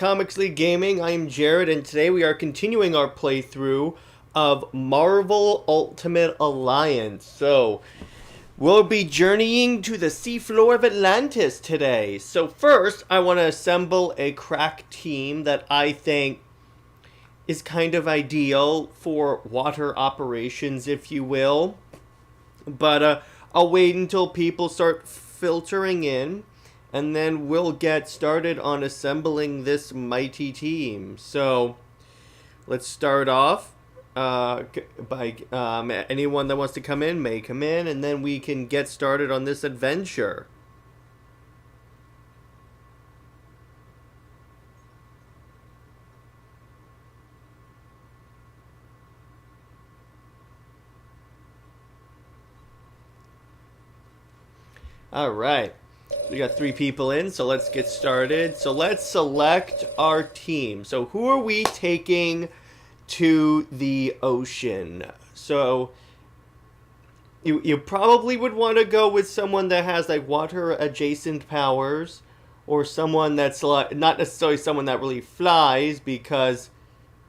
Comics League Gaming, I'm Jared, and today we are continuing our playthrough of Marvel Ultimate Alliance. So, we'll be journeying to the seafloor of Atlantis today. So first, I want to assemble a crack team that I think is kind of ideal for water operations, if you will. But I'll wait until people start filtering in. And then we'll get started on assembling this mighty team. So, let's start off by anyone that wants to come in may come in, and then we can get started on this adventure. All right. We got 3 people in, so let's get started. So let's select our team. So who are we taking to the ocean? So you probably would want to go with someone that has like water adjacent powers, or someone that's like not necessarily someone that really flies, because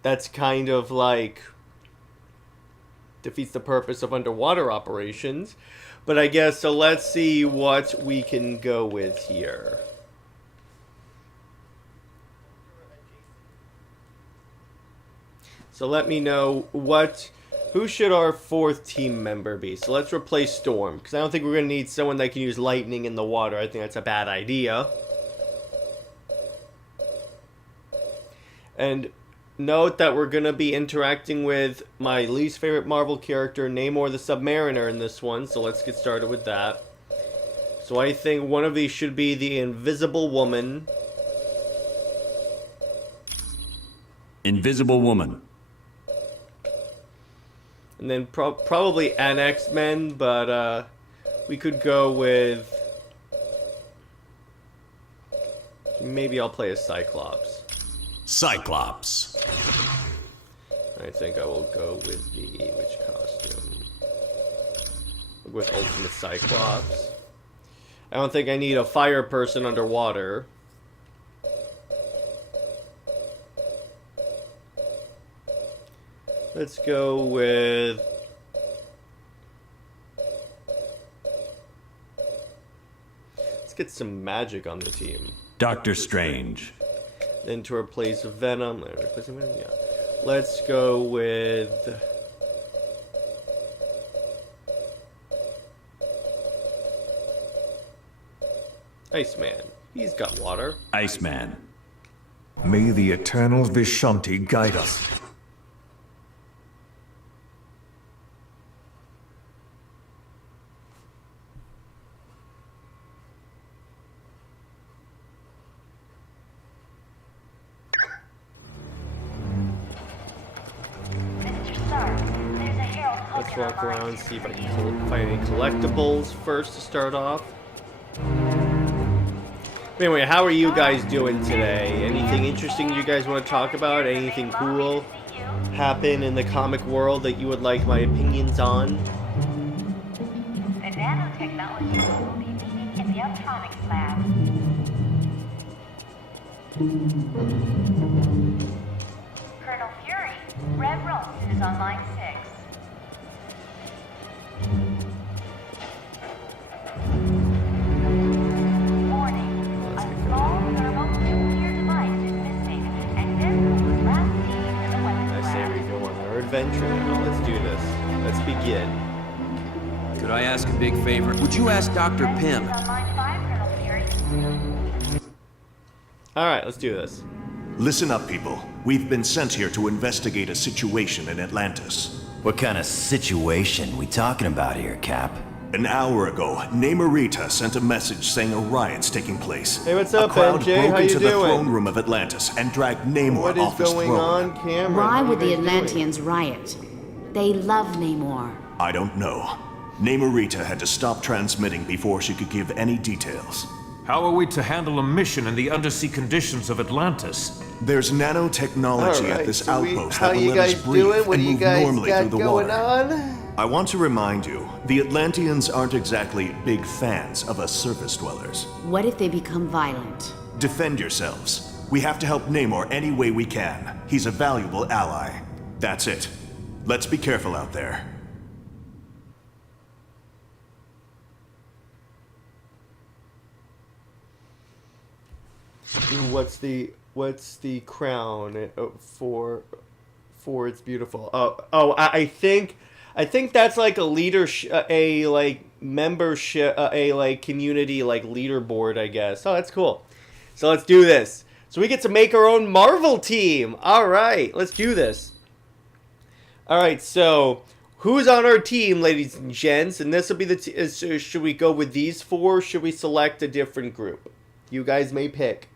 that's kind of like defeats the purpose of underwater operations. But I guess, so let's see what we can go with here. So let me know who should our 4th team member be. So let's replace Storm, because I don't think we're going to need someone that can use lightning in the water. I think that's a bad idea. And note that we're going to be interacting with my least favorite Marvel character, Namor the Submariner, in this one. So let's get started with that. So I think one of these should be the Invisible Woman. Invisible Woman. And then probably an X-Men, but we could go with... maybe I'll play as Cyclops. Cyclops. I think I will go with which costume? I'll go with Ultimate Cyclops. I don't think I need a fire person underwater. Let's go with... let's get some magic on the team. Doctor Strange. Then to replace Venom, yeah. Let's go with... Iceman. He's got water. Iceman. May the eternal Vishanti guide us. Let's walk around and see if I can find any collectibles first to start off. Anyway, how are you guys doing today? Anything interesting you guys want to talk about? Anything cool happen in the comic world that you would like my opinions on? The nanotechnology will be meeting in the electronics lab. Colonel Fury, Red Rose is on line 6. Warning, a small thermonuclear device is missing, and this was last seen in the weapons I say we go on our adventure now. Let's do this. Let's begin. Could I ask a big favor? Would you ask Dr. Pym? on line 5, Colonel Fury. Alright, let's do this. Listen up, people. We've been sent here to investigate a situation in Atlantis. What kind of situation we talking about here, Cap? An hour ago, Namorita sent a message saying a riot's taking place. Hey, what's up, a crowd MJ? broke How you into the doing? throne room of Atlantis and dragged Namor What is off his going throne. on, Cameron? Why What would are the you guys doing? Atlanteans riot? They love Namor. I don't know. Namorita had to stop transmitting before she could give any details. How are we to handle a mission in the undersea conditions of Atlantis? There's nanotechnology at this so outpost how that will you let guys us breathe doing? What and do you move guys normally got through the going water. on? I want to remind you, the Atlanteans aren't exactly big fans of us surface dwellers. What if they become violent? Defend yourselves. We have to help Namor any way we can. He's a valuable ally. That's it. Let's be careful out there. What's the crown for it's beautiful? I think that's like a leadership, a like membership, a like community like leaderboard, I guess. Oh, that's cool. So let's do this. So we get to make our own Marvel team. All right, let's do this. All right, so who's on our team, ladies and gents? And this will be the should we go with these four? Or should we select a different group? You guys may pick.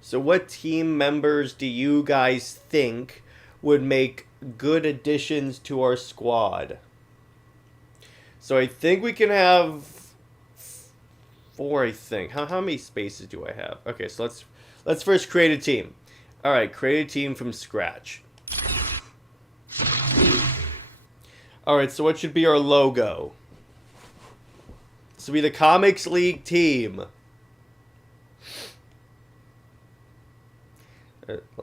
So what team members do you guys think would make good additions to our squad? So I think we can have 4, I think. How many spaces do I have? Okay, so let's first create a team. All right, create a team from scratch. All right, so what should be our logo? This will be the Comics League team.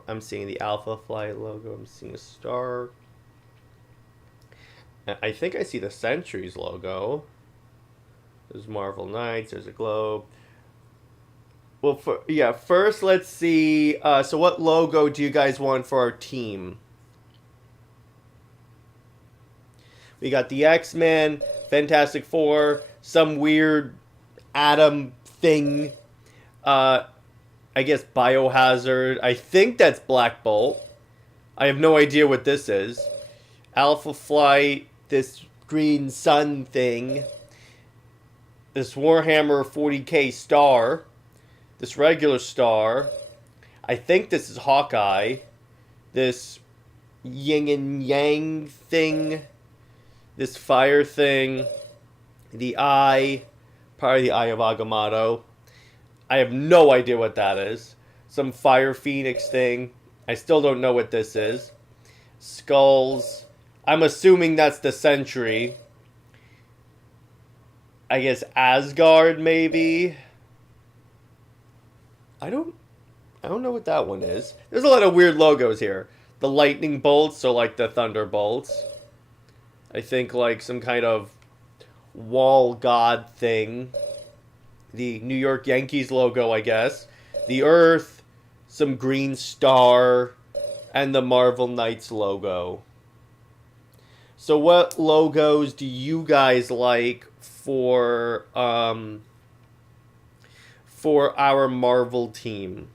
I'm seeing the Alpha Flight logo. I'm seeing a star. I think I see the Sentry's logo. There's Marvel Knights. There's a globe. Well, first let's see. So what logo do you guys want for our team? We got the X-Men, Fantastic Four, some weird atom thing. I guess Biohazard. I think that's Black Bolt. I have no idea what this is. Alpha Flight, this green sun thing. This Warhammer 40k star. This regular star. I think this is Hawkeye. This yin and yang thing. This fire thing. The eye. Probably the Eye of Agamotto. I have no idea what that is. Some Fire Phoenix thing. I still don't know what this is. Skulls. I'm assuming that's the Sentry. I guess Asgard, maybe. I don't know what that one is. There's a lot of weird logos here. The lightning bolts, so like the thunderbolts. I think like some kind of wall god thing. The New York Yankees logo, I guess. The Earth, some green star, and the Marvel Knights logo. So what logos do you guys like for our Marvel team?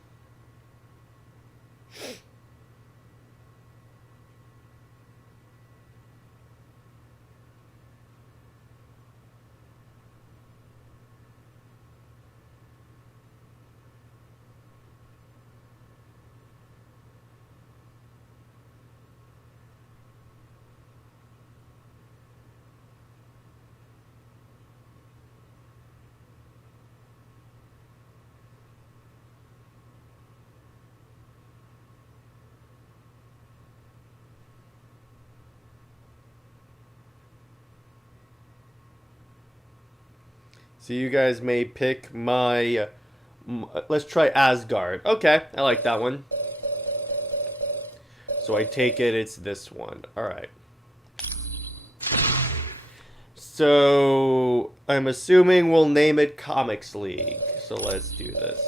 So you guys may pick my... let's try Asgard. Okay, I like that one. So I take it it's this one. Alright. So I'm assuming we'll name it Comics League. So let's do this.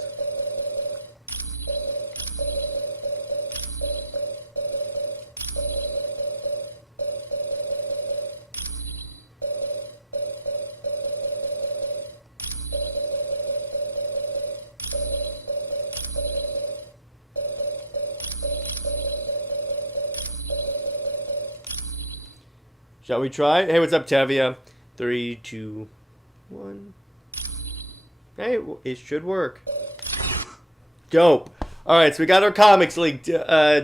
Shall we try? Hey, what's up, Tevia? 3, 2, 1. Hey, it should work. Dope. Alright, so we got our Comics League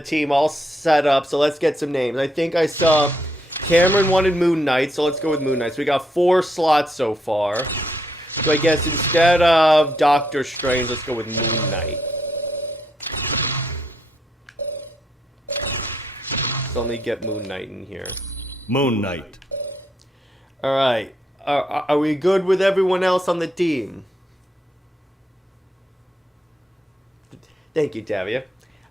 team all set up, so let's get some names. I think I saw Cameron wanted Moon Knight, so let's go with Moon Knight. So we got 4 slots so far. So I guess instead of Doctor Strange, let's go with Moon Knight. Let's only get Moon Knight in here. Moon Knight. All right. Are we good with everyone else on the team? Thank you, Tavia.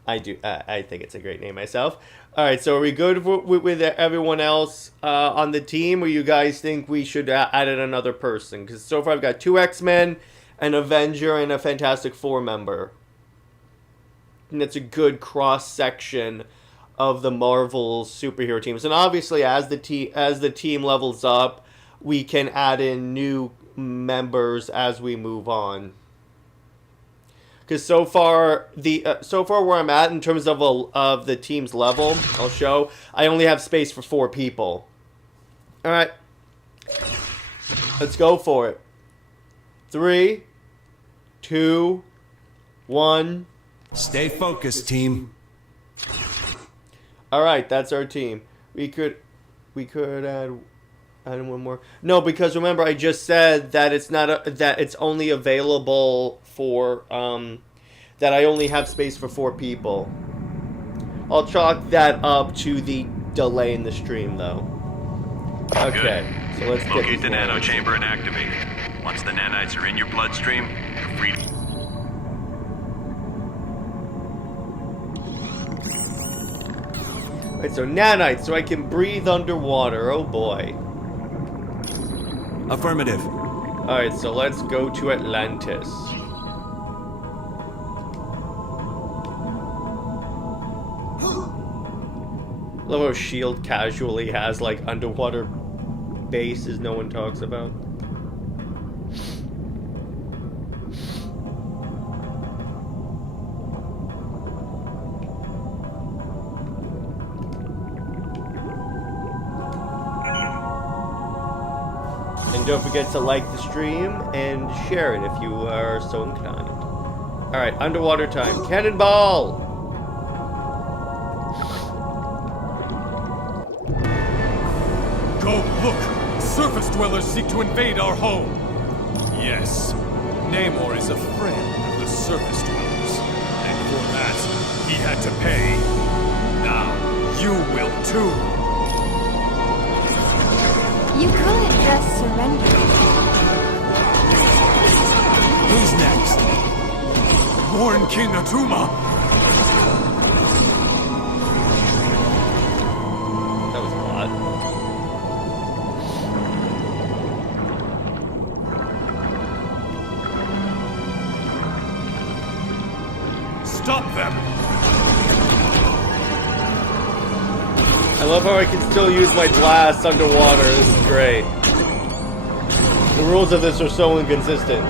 I think it's a great name myself. All right, so are we good with everyone else on the team, or you guys think we should add in another person? Because so far I've got 2 X-Men, an Avenger, and a Fantastic Four member. And that's a good cross-section of the Marvel superhero teams. And obviously, as the team levels up, we can add in new members as we move on. Because so far where I'm at in terms of the team's level, I'll show, I only have space for 4 people. All right, let's go for it. 3, 2, 1. Stay focused, team. All right, that's our team. We could add one more. No, because remember I just said that it's not that it's only available for that I only have space for 4 people. I'll chalk that up to the delay in the stream though. Okay, so let's get Locate the nano chamber and activate it. Once the nanites are in your bloodstream, you're free to... Alright, so nanites, so I can breathe underwater. Oh boy. Affirmative. Alright, so let's go to Atlantis. Love how S.H.I.E.L.D. casually has like underwater bases no one talks about. And don't forget to like the stream and share it if you are so inclined. Alright, underwater time. Cannonball! Go look! Surface dwellers seek to invade our home! Yes, Namor is a friend of the surface dwellers. And for that, he had to pay. Now, you will too! You could just surrender. Who's next? Born King Atuma! That was a lot. Stop them! I love how I can still use my glass underwater. This is great. The rules of this are so inconsistent.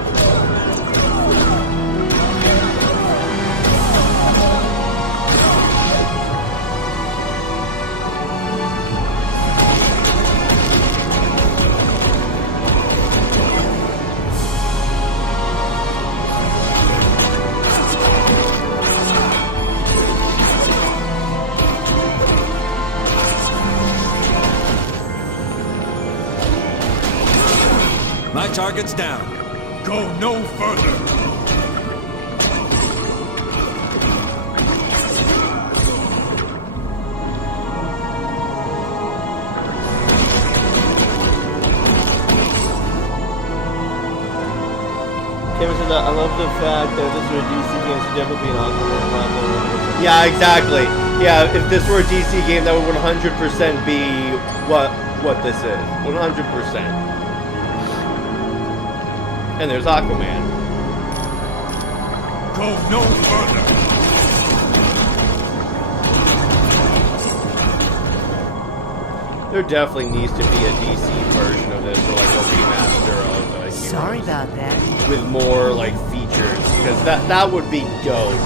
My target's down. Go no further! Kevin says, I love the fact that this were a DC game, should definitely be an Aquatic level. Yeah, exactly. Yeah, if this were a DC game, that would 100% be what this is. 100%. And there's Aquaman. Go no further! There definitely needs to be a DC version of this, or like a remaster of Heroes. Sorry about that. With more like features, because that would be dope.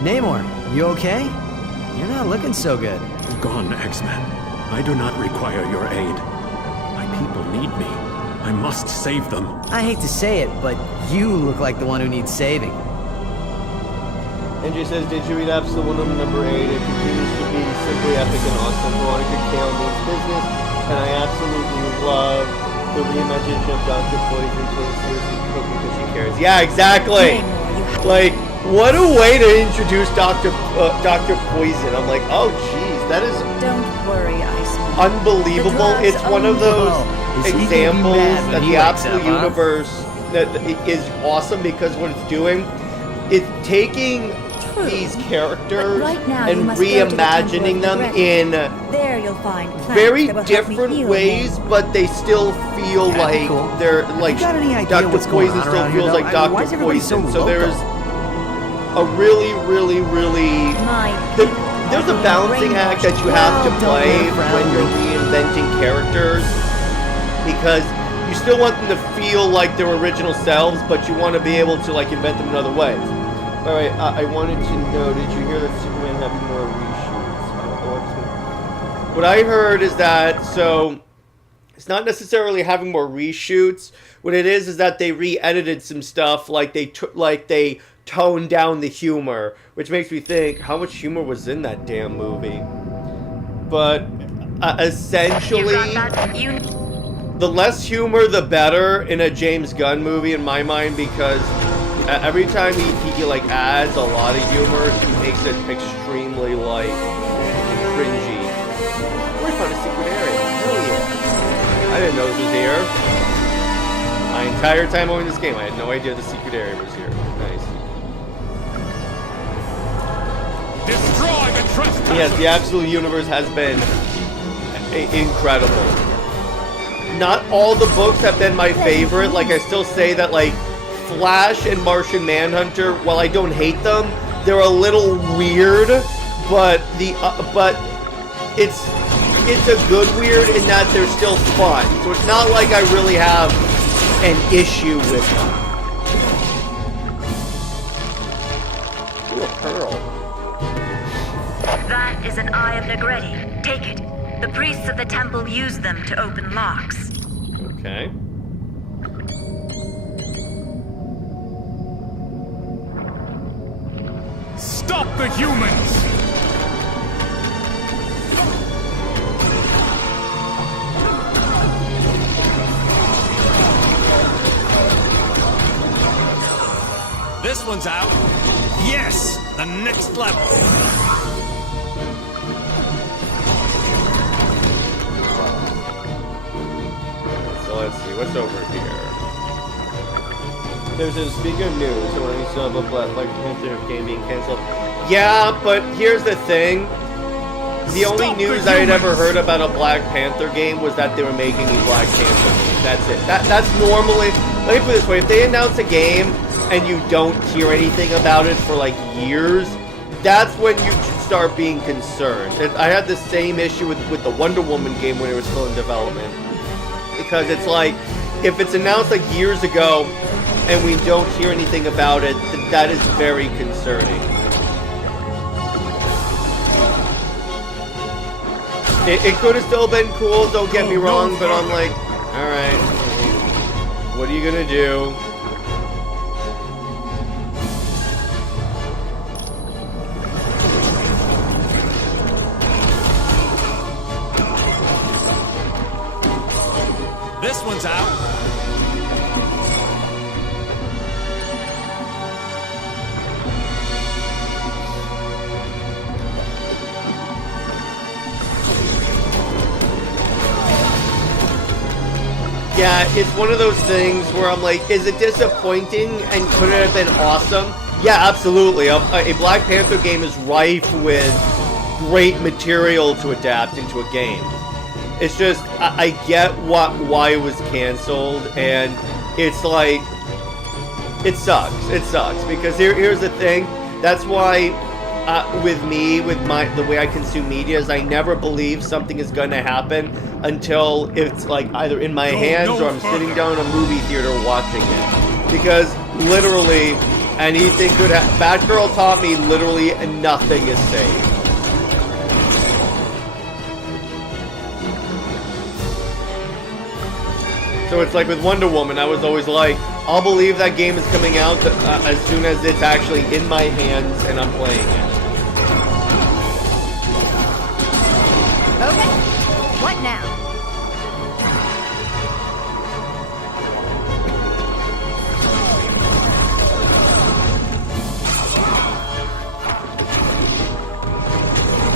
Namor, you okay? You're not looking so good. Gone, X-Men. I do not require your aid. My people need me. I must save them. I hate to say it, but you look like the one who needs saving. Andrew says, did you read Absolute Wonder number 8? It continues to be simply epic and awesome. Veronica Cale means business, and I absolutely love the reimagination of Dr. Poison to the series because she cares. Yeah, exactly! Like, what a way to introduce Dr. Poison. I'm like, oh jeez, that is Don't worry, Iceman. unbelievable. It's one of those examples that the Absolute Universe that is awesome because what it's doing, it's taking these characters and reimagining them in There you'll find very different ways, but they still feel like they're like Dr. Poison still feels like Dr. Poison. So there's a really there's a balancing act that you have to play when you're reinventing characters, because you still want them to feel like their original selves, but you want to be able to like invent them in other ways. All right, I wanted to know, did you hear that Superman having more reshoots? What I heard is that, so it's not necessarily having more reshoots. What it is that they re-edited some stuff, like they toned down the humor, which makes me think, how much humor was in that damn movie? But essentially, the less humor, the better in a James Gunn movie, in my mind, because every time he like adds a lot of humor, he makes it extremely like cringy. We found a secret area. Hell yeah! I didn't know this was here. My entire time owning this game, I had no idea the secret area was here. Nice. Destroy the trespassers! Yes, the Absolute Universe has been incredible. Not all the books have been my favorite. Like, I still say that, like, Flash and Martian Manhunter, while I don't hate them, they're a little weird, but it's a good weird in that they're still fun. So it's not like I really have an issue with them. Ooh, a pearl. That is an Eye of Negretti. Take it. The priests of the temple use them to open locks. Okay. Stop the humans! This one's out. Yes! The next level. So let's see, what's over here? There's a speaking of news, so when you saw the Black Panther game being canceled. Yeah, but here's the thing. The only news I had ever heard about a Black Panther game was that they were making a Black Panther game. That's it. That's normally, let me put it this way, if they announce a game and you don't hear anything about it for like years, that's when you should start being concerned. I had the same issue with the Wonder Woman game when it was still in development. Because it's like, if it's announced like years ago and we don't hear anything about it, that is very concerning. It could have still been cool, don't get me wrong, but I'm like, alright, what are you gonna do? This one's out. Yeah, it's one of those things where I'm like, is it disappointing and could it have been awesome? Yeah, absolutely. A Black Panther game is rife with great material to adapt into a game. It's just, I get why it was canceled, and it's like, it sucks. It sucks, because here's the thing. That's why, with me, with the way I consume media, is I never believe something is going to happen until it's like either in my hands or I'm sitting down in a movie theater watching it. Because literally anything could happen. Batgirl taught me literally nothing is safe. So it's like with Wonder Woman, I was always like, I'll believe that game is coming out as soon as it's actually in my hands and I'm playing it. Okay. What now?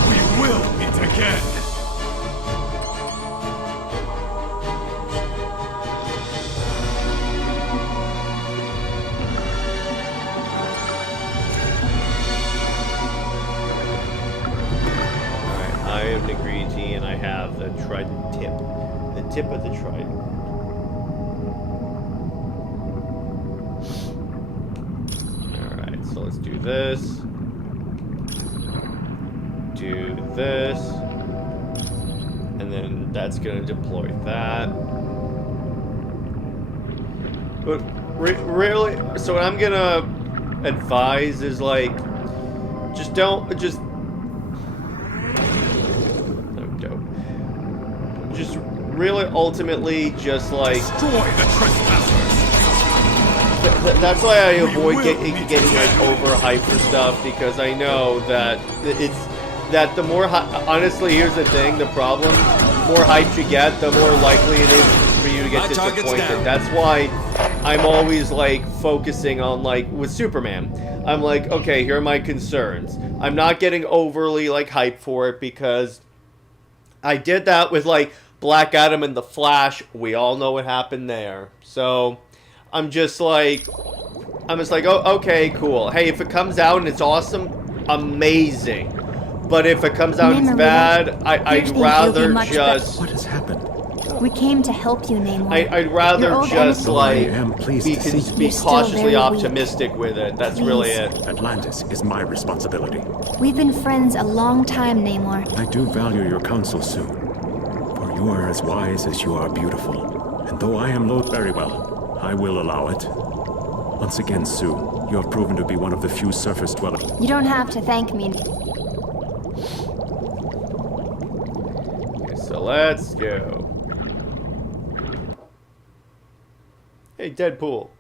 We will meet again. I am Negriti, and I have the trident tip. The tip of the trident. Alright, so let's do this. Do this. And then that's going to deploy that. But really, so what I'm going to advise is like, just don't, just really ultimately just like destroy the trespassers. That's why I avoid getting like overhyped for stuff, because I know that it's that the more honestly, here's the thing, the problem, more hype you get, the more likely it is for you to get disappointed. That's why I'm always like focusing on, like with Superman, I'm like, okay, here are my concerns. I'm not getting overly like hyped for it, because I did that with like Black Adam and the Flash. We all know what happened there. So I'm just like, oh, okay, cool. Hey, if it comes out and it's awesome, amazing. But if it comes out and it's bad, I'd rather just... What has happened? We came to help you, Namor. I'd rather just like be You're cautiously optimistic with it. That's really it. Atlantis is my responsibility. We've been friends a long time, Namor. I do value your counsel, Sue. For you are as wise as you are beautiful. And though I am loath, very well, I will allow it. Once again, Sue, you have proven to be one of the few surface dwellers. You don't have to thank me. Okay, so let's go. Hey, Deadpool.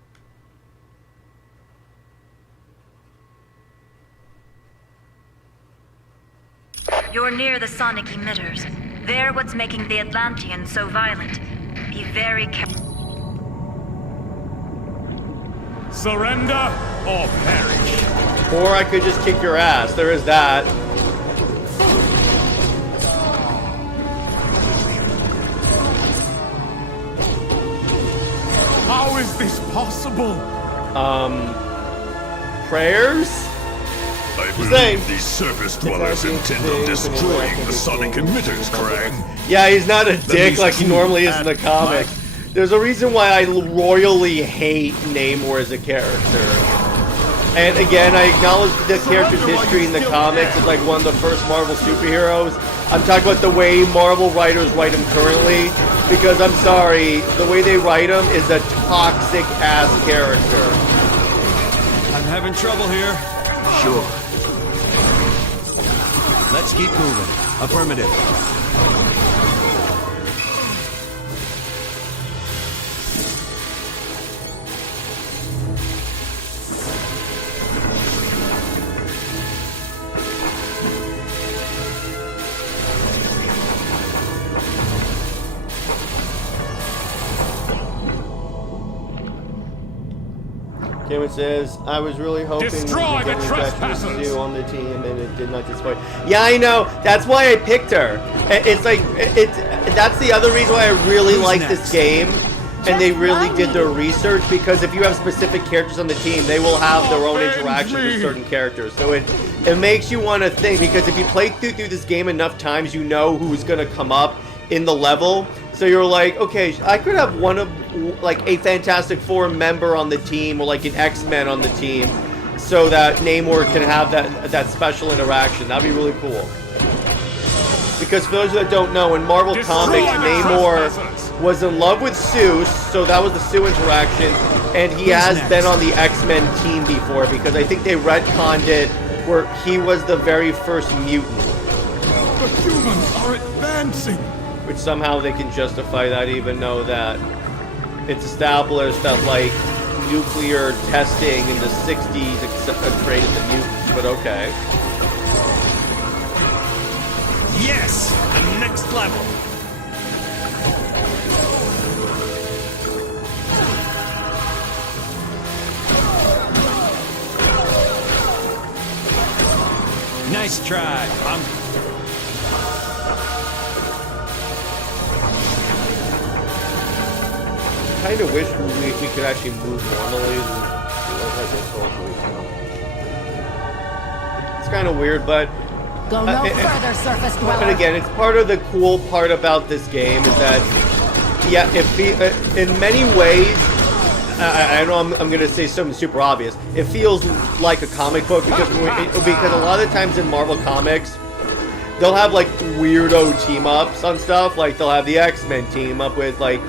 You're near the sonic emitters. They're what's making the Atlanteans so violent. Be very careful. Surrender or perish. Or I could just kick your ass. There is that. How is this possible? Prayers? I believe these surface dwellers intend on destroying the sonic emitters, Krang. Yeah, he's not a dick like he normally is in the comics. There's a reason why I royally hate Namor as a character. And again, I acknowledge the character's history in the comics as like one of the first Marvel superheroes. I'm talking about the way Marvel writers write him currently, because I'm sorry, the way they write him is a toxic-ass character. I'm having trouble here. Sure. Let's keep moving. Affirmative. Cameron says, I was really hoping Destroy we could the get Rebecca trespassers! Sue on the team, and it did not disappoint. Yeah, I know. That's why I picked her. It's like, that's the other reason why I really like this game. And they really did their research, because if you have specific characters on the team, they will have their own interactions with certain characters. So it makes you want to think, because if you play through this game enough times, you know who's going to come up in the level. So you're like, okay, I could have one of, like, a Fantastic Four member on the team, or like an X-Men on the team, so that Namor can have that special interaction. That'd be really cool. Because for those that don't know, in Marvel Comics, Namor was in love with Sue, so that was the Sue interaction, and he has been on the X-Men team before, because I think they retconned it where he was the very first mutant. The humans are advancing. Which somehow they can justify that, even though that it's established that, like, nuclear testing in the 60s created the mutants, but okay. Yes! The next level! Nice try, punk. Kind of wish we could actually move normally. It's kind of weird, but go no further, surface dweller. But again, it's part of the cool part about this game is that, yeah, in many ways, I know I'm going to say something super obvious. It feels like a comic book because a lot of times in Marvel Comics, they'll have like weirdo team ups on stuff. Like they'll have the X-Men team up with like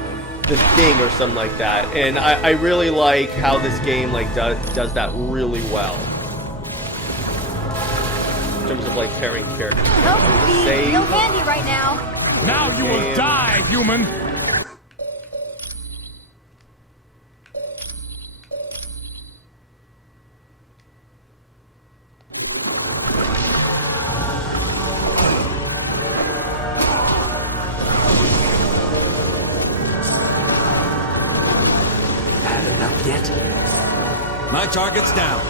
the Thing or something like that, and I really like how this game like does that really well in terms of like pairing characters. Help me! No handy right now. Now you will die, human. My target's down.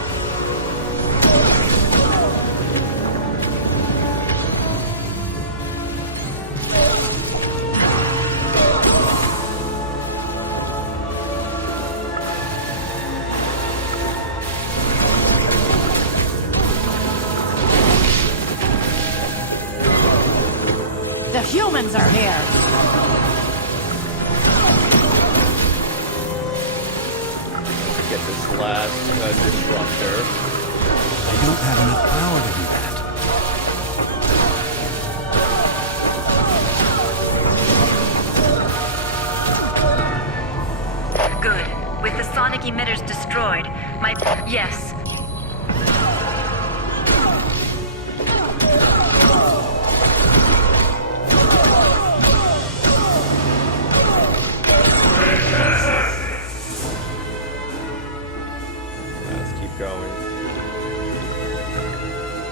The humans are here. Get this last disruptor. I don't have enough power to do that. Good. With the sonic emitters destroyed, my... Yes.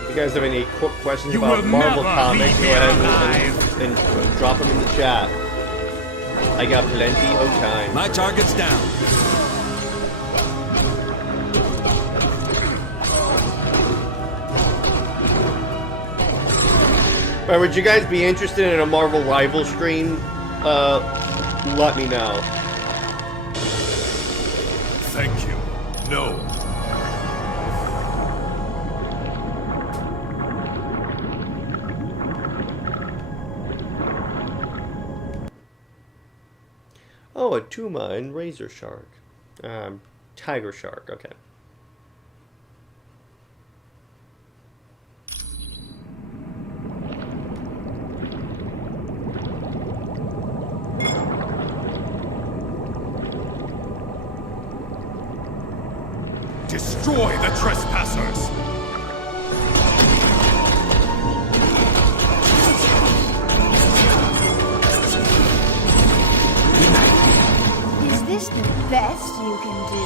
If you guys have any quick questions about Marvel Comics, go ahead and drop them in the chat. I got plenty of time. My target's down. But would you guys be interested in a Marvel Rival stream? Let me know. Thank you. No. Oh, a Tuma and Razor Shark. Tiger Shark, okay. Destroy the trespassers! Is this the best you can do?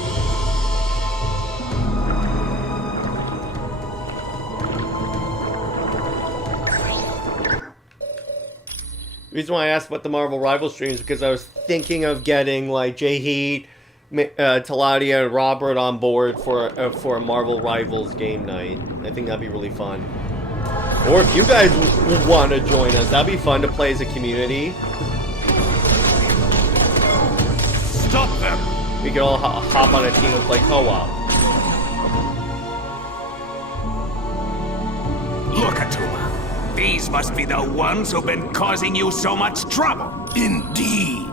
The reason why I asked about the Marvel Rival streams is because I was thinking of getting like J-Heat, Taladia, and Robert on board for a Marvel Rivals game night. I think that'd be really fun. Or if you guys want to join us, that'd be fun to play as a community. Stop them! We could all hop on a team and play co-op. Look at them. These must be the ones who've been causing you so much trouble. Indeed.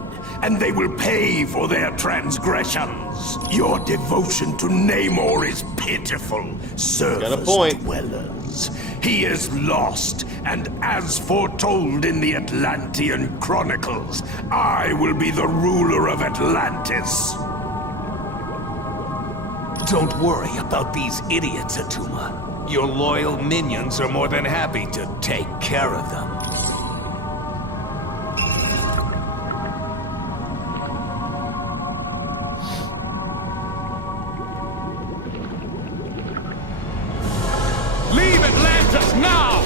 And they will pay for their transgressions. Your devotion to Namor is pitiful. Surface dwellers. He is lost, and as foretold in the Atlantean Chronicles, I will be the ruler of Atlantis. Don't worry about these idiots, Atuma. Your loyal minions are more than happy to take care of them. Now!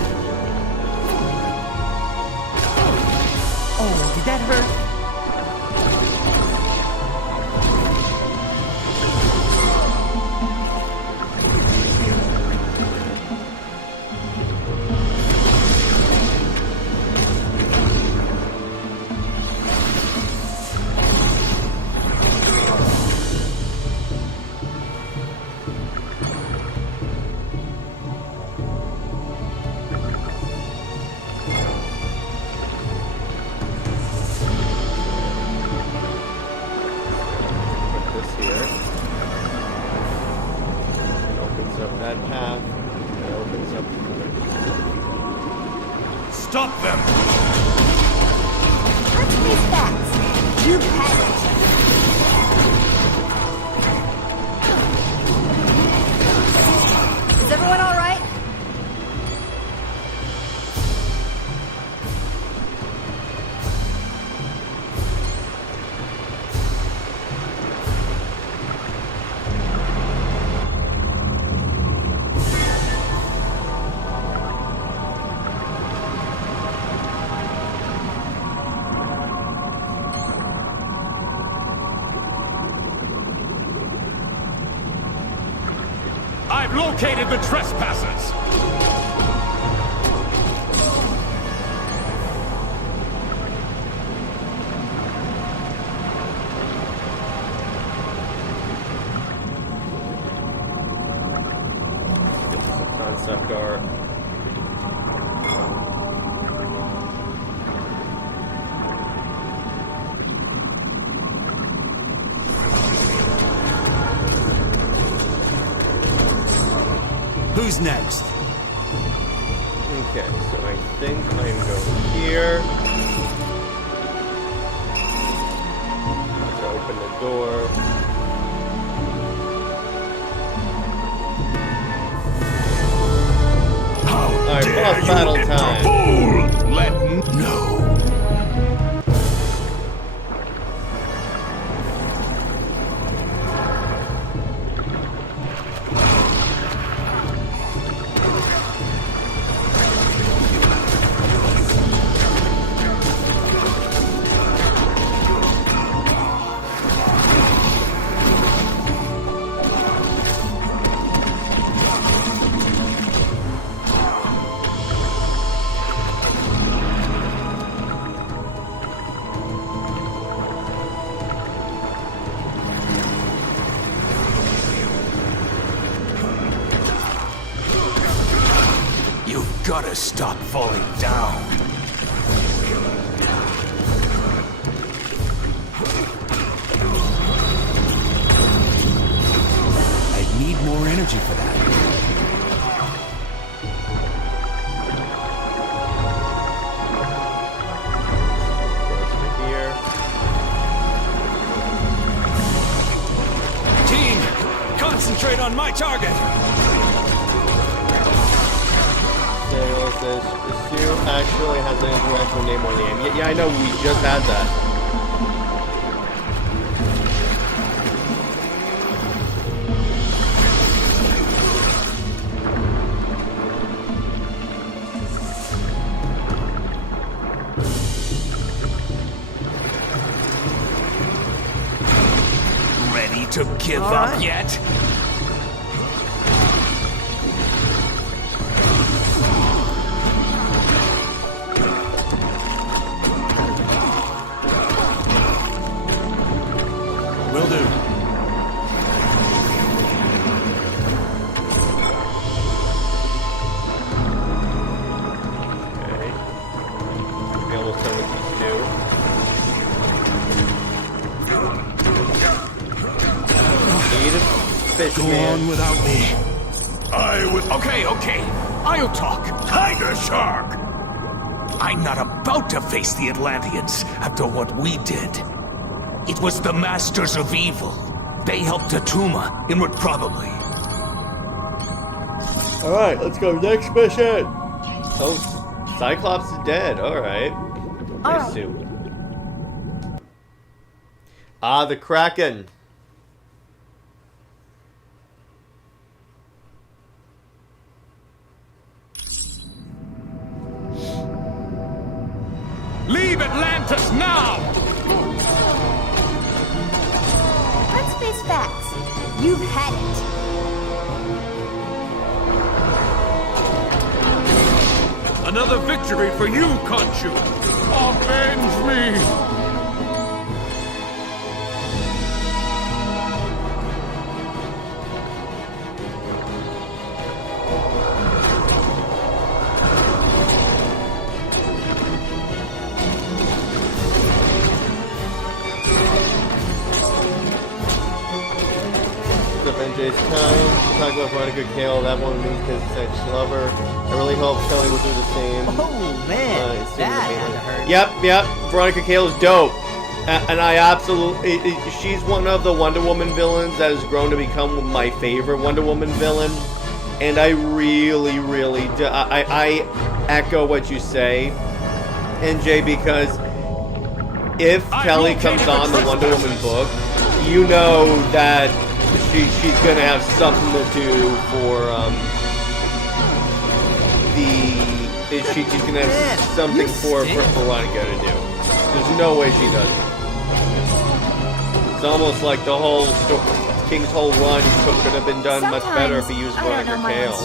Oh, did that hurt? Stop them! Let's face facts. You've had it. Is everyone all right? I've located the trespassers! Concept art. Who's next? Okay, so I think I'm going here. To open the door. Alright, boss battle time. Let no. Gotta stop falling down. I'd need more energy for that. Team, concentrate on my target. Says Sue actually has an interaction with Namor in the game. Yeah, I know, we just had that. Ready to give up yet? Will do. Okay. We almost done with these two. Need a fish Go man. on without me. I would. Okay. I'll talk. Tiger Shark! I'm not about to face the Atlanteans after what we did. It was the Masters of Evil. They helped Tatuma in what probably... Alright, let's go. Next mission! Oh, Cyclops is dead. Alright. Nice suit. Ah, the Kraken. Atlantis now! Let's face facts. You've had it. Another victory for you, Khonshu! Avenge me! Avengers time. Talk about Veronica Kale. That one means because I just love her. I really hope Kelly will do the same. Oh man, that had to hurt. Yep. Veronica Kale is dope, and I absolutely. She's one of the Wonder Woman villains that has grown to become my favorite Wonder Woman villain, and I really do. I echo what you say, NJ, because if Kelly comes on the Wonder Woman book, you know that she's gonna have something to do for she's gonna have something for Veronica to do. There's no way she doesn't. It's almost like the whole King's whole run could have been done much better if he used Veronica Kale.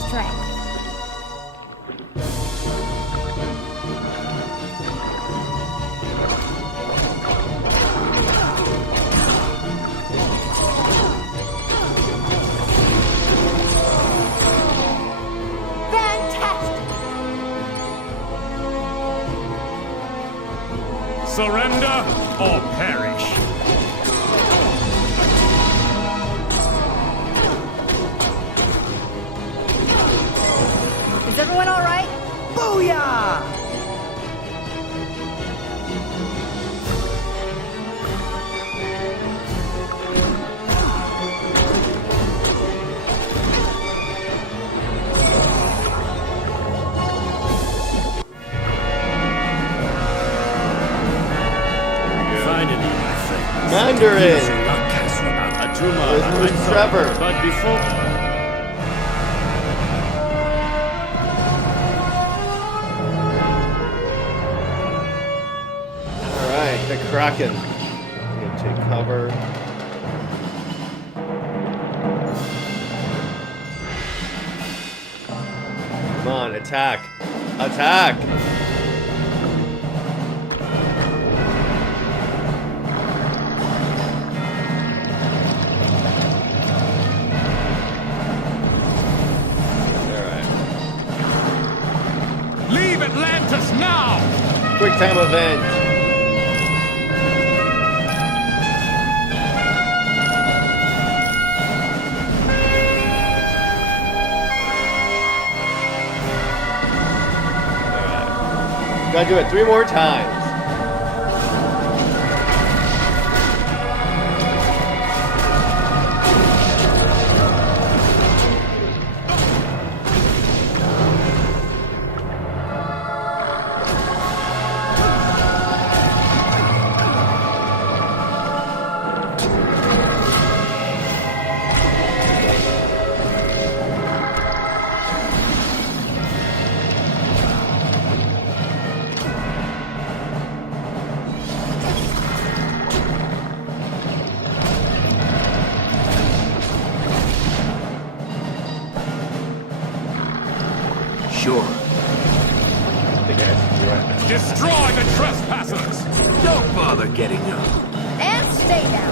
Surrender or perish. Is everyone all right? Booyah! Mandarin! Trevor! But before... Alright, the Kraken. I'm gonna take cover. Come on, attack! Attack! Leave Atlantis now! Quick time event. Alright. Gotta do it 3 more times. Sure. Destroy the trespassers! Don't bother getting up. And stay down.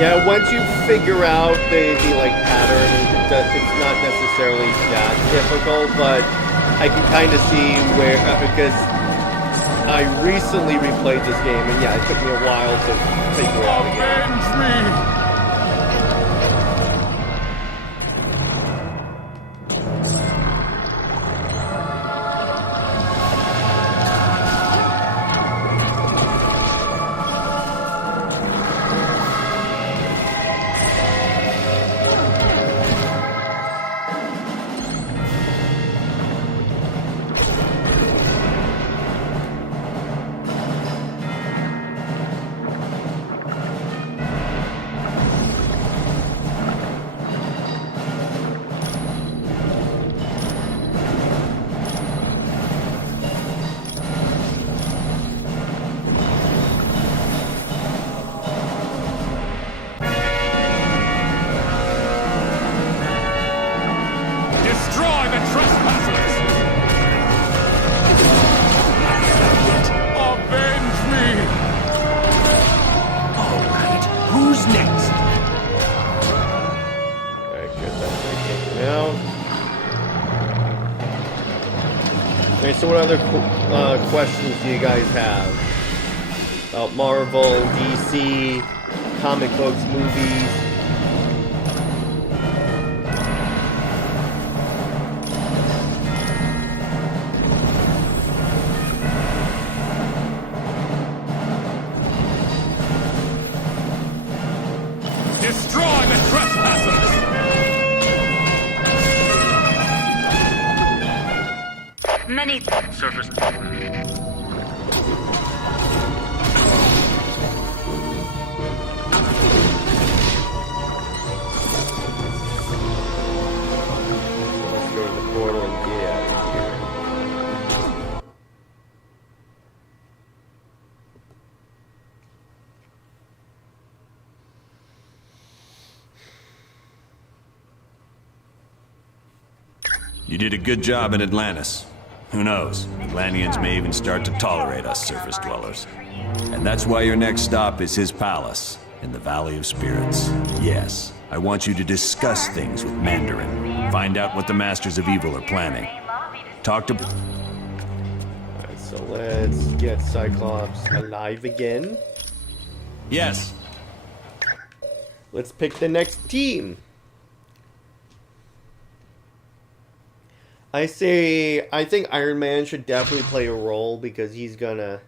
Yeah, once you figure out the like pattern, it's not necessarily that difficult, but I can kind of see where, because I recently replayed this game, and yeah, it took me a while to figure it out again. Avenge me! So what other questions do you guys have about Marvel, DC, comic books, movies? Destroy the trespassers! Many surface. Let's go to the portal and get out of here. You did a good job in Atlantis. Who knows? Atlanteans may even start to tolerate us surface dwellers. And that's why your next stop is his palace, in the Valley of Spirits. Yes, I want you to discuss things with Mandarin. Find out what the Masters of Evil are planning. Talk to... Alright, so let's get Cyclops alive again. Yes. Let's pick the next team. I think Iron Man should definitely play a role because he's gonna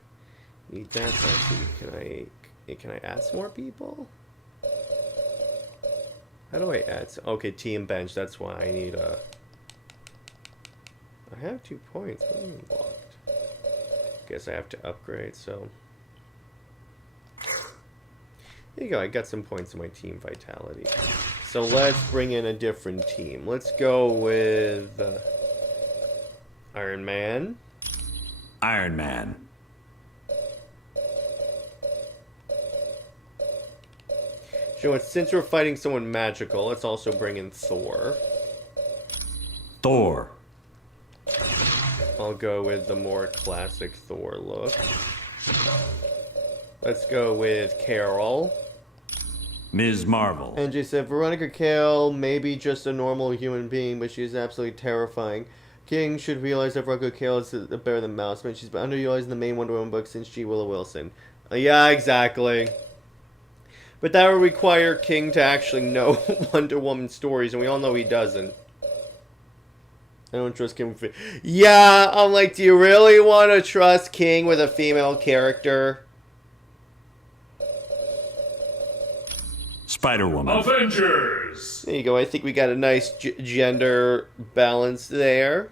need that. Let's see, can I add some more people? How do I add some? Okay, team bench, that's why I need a... I have 2 points, what do you mean blocked? Guess I have to upgrade, so... There you go, I got some points in my team vitality. So let's bring in a different team. Let's go with... Iron Man. Iron Man. So since we're fighting someone magical, let's also bring in Thor. Thor. I'll go with the more classic Thor look. Let's go with Carol. Ms. Marvel. NJ said, Veronica Cale may be just a normal human being, but she is absolutely terrifying. King should realize that Veronica Cale is better than Mouseman. She's been underutilized in the main Wonder Woman book since G. Willow Wilson. Yeah, exactly. But that would require King to actually know Wonder Woman stories, and we all know he doesn't. I don't trust King. Yeah, I'm like, do you really want to trust King with a female character? Spider-Woman. Avengers! There you go. I think we got a nice gender balance there.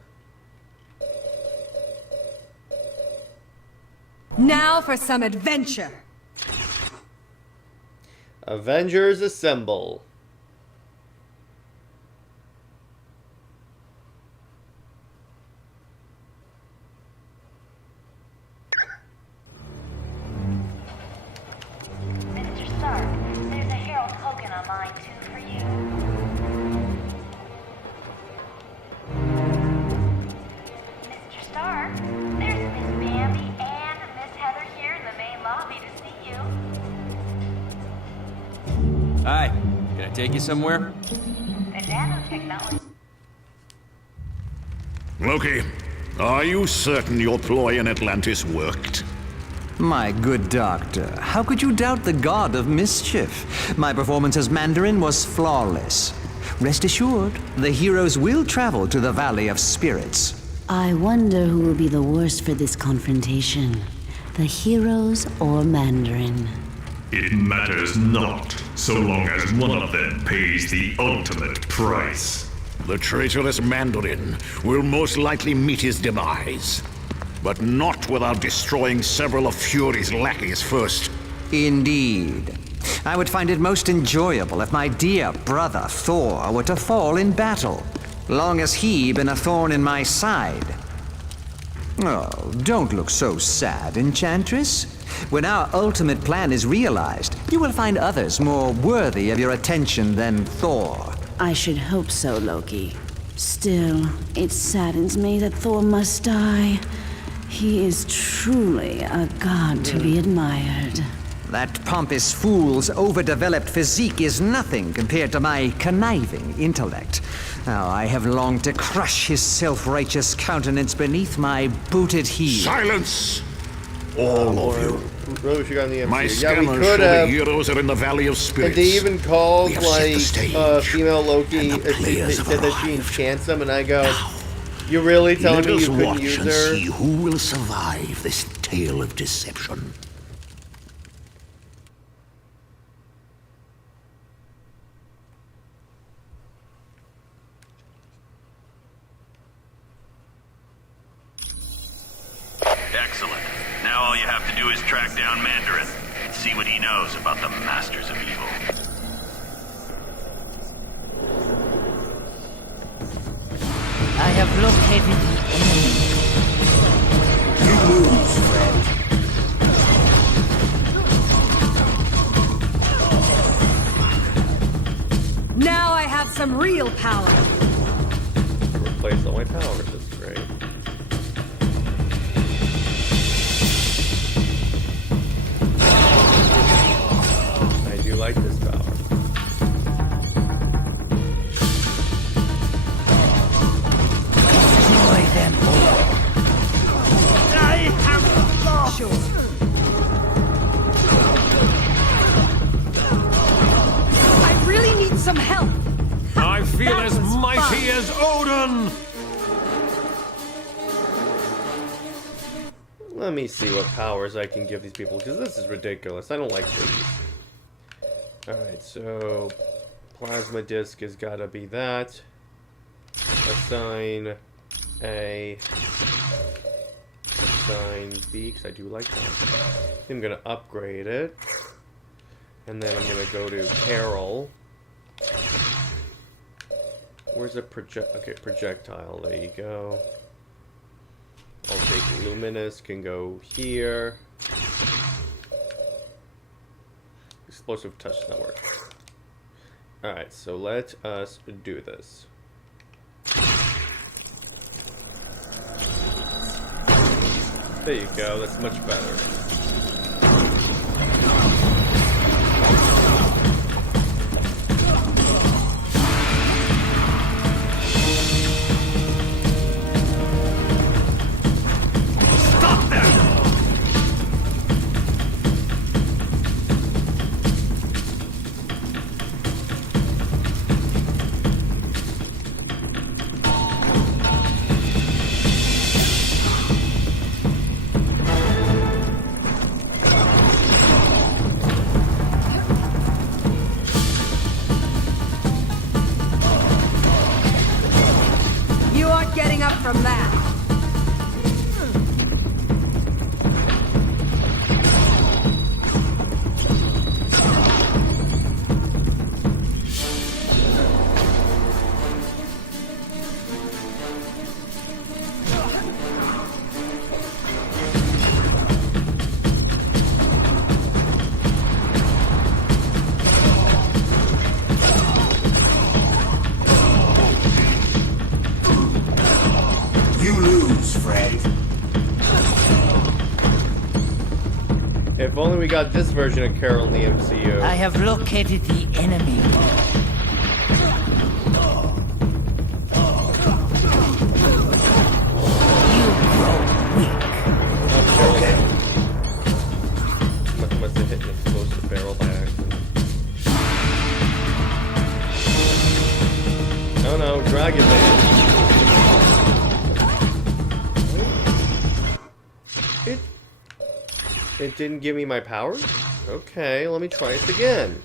Now for some adventure. Avengers assemble. Mr. Stark, there's a Herald Hogan on line 2 for you. Mr. Stark, there's Miss Bambi and Miss Heather here in the main lobby to see you. Hi, can I take you somewhere? The nanotechnology. Loki, are you certain your ploy in Atlantis worked? My good doctor, how could you doubt the god of mischief? My performance as Mandarin was flawless. Rest assured, the heroes will travel to the Valley of Spirits. I wonder who will be the worst for this confrontation. The heroes or Mandarin? It matters not, so long as one of them pays the ultimate price. The traitorous Mandarin will most likely meet his demise. But not without destroying several of Fury's lackeys first. Indeed. I would find it most enjoyable if my dear brother Thor were to fall in battle, long as he been a thorn in my side. Oh, don't look so sad, Enchantress. When our ultimate plan is realized, you will find others more worthy of your attention than Thor. I should hope so, Loki. Still, it saddens me that Thor must die. He is truly a god to be admired. That pompous fool's overdeveloped physique is nothing compared to my conniving intellect. Now, I have longed to crush his self-righteous countenance beneath my booted heel. Silence! All of you. Really should have gotten the My MC. Yeah, we scanners could show the have. heroes are in the Valley of Spirits. And they even called We have set the like stage, female Loki. and the They players said have that she arrived. enchants them, and I go, "You really telling Let me us you couldn't watch use and her?" see who will survive this tale of deception. Excellent. Now all you have to do is track down Mandarin and see what he knows about the Masters of Evil. I have located the enemy. You lose, friend. Now I have some real power. Replace all my powers. That's great. I do like this power. Destroy them all. I have lost. Sure. I really need some help. I feel That as was mighty fun. as Odin! Let me see what powers I can give these people, because this is ridiculous. I don't like these. Alright, so plasma disc has got to be that. Assign A. Assign B, because I do like that. I'm going to upgrade it. And then I'm going to go to Carol. Where's the projectile? There you go. I'll take Luminous, can go here. Explosive touch does not work. Alright, so let us do this. There you go, that's much better. If only we got this version of Carol in the MCU. I have located the enemy. You grow weak. Okay. Must have hit an explosive barrel by accident. Oh no, Dragon Man. It didn't give me my powers? Okay, let me try it again.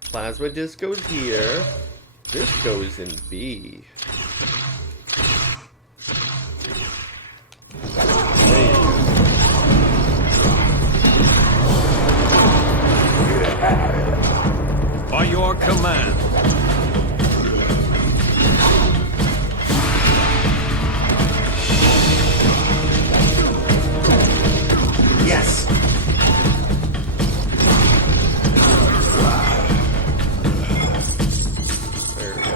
Plasma disc goes here. This goes in B. By your command. Yes. There we go.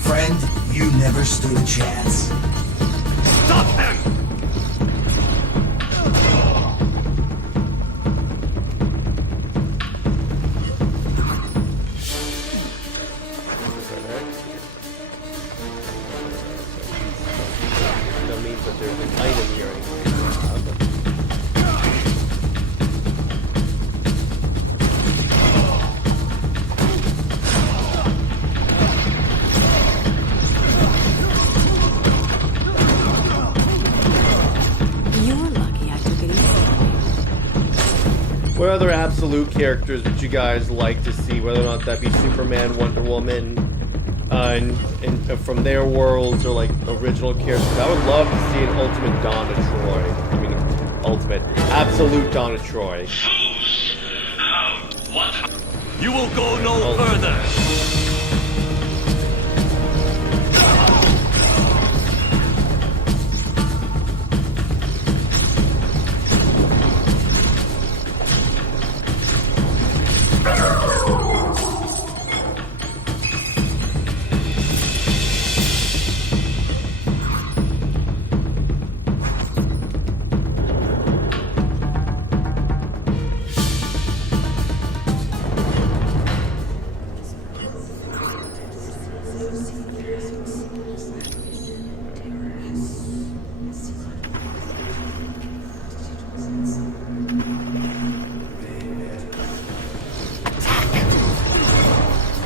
Friend, you never stood a chance. Stop them! That means that there's an item here anyway. What other absolute characters would you guys like to see? Whether or not that be Superman, Wonder Woman, and from their worlds, or like original characters. I would love to see an ultimate Donna Troy. I mean, ultimate, absolute Donna Troy. What? You will go no further.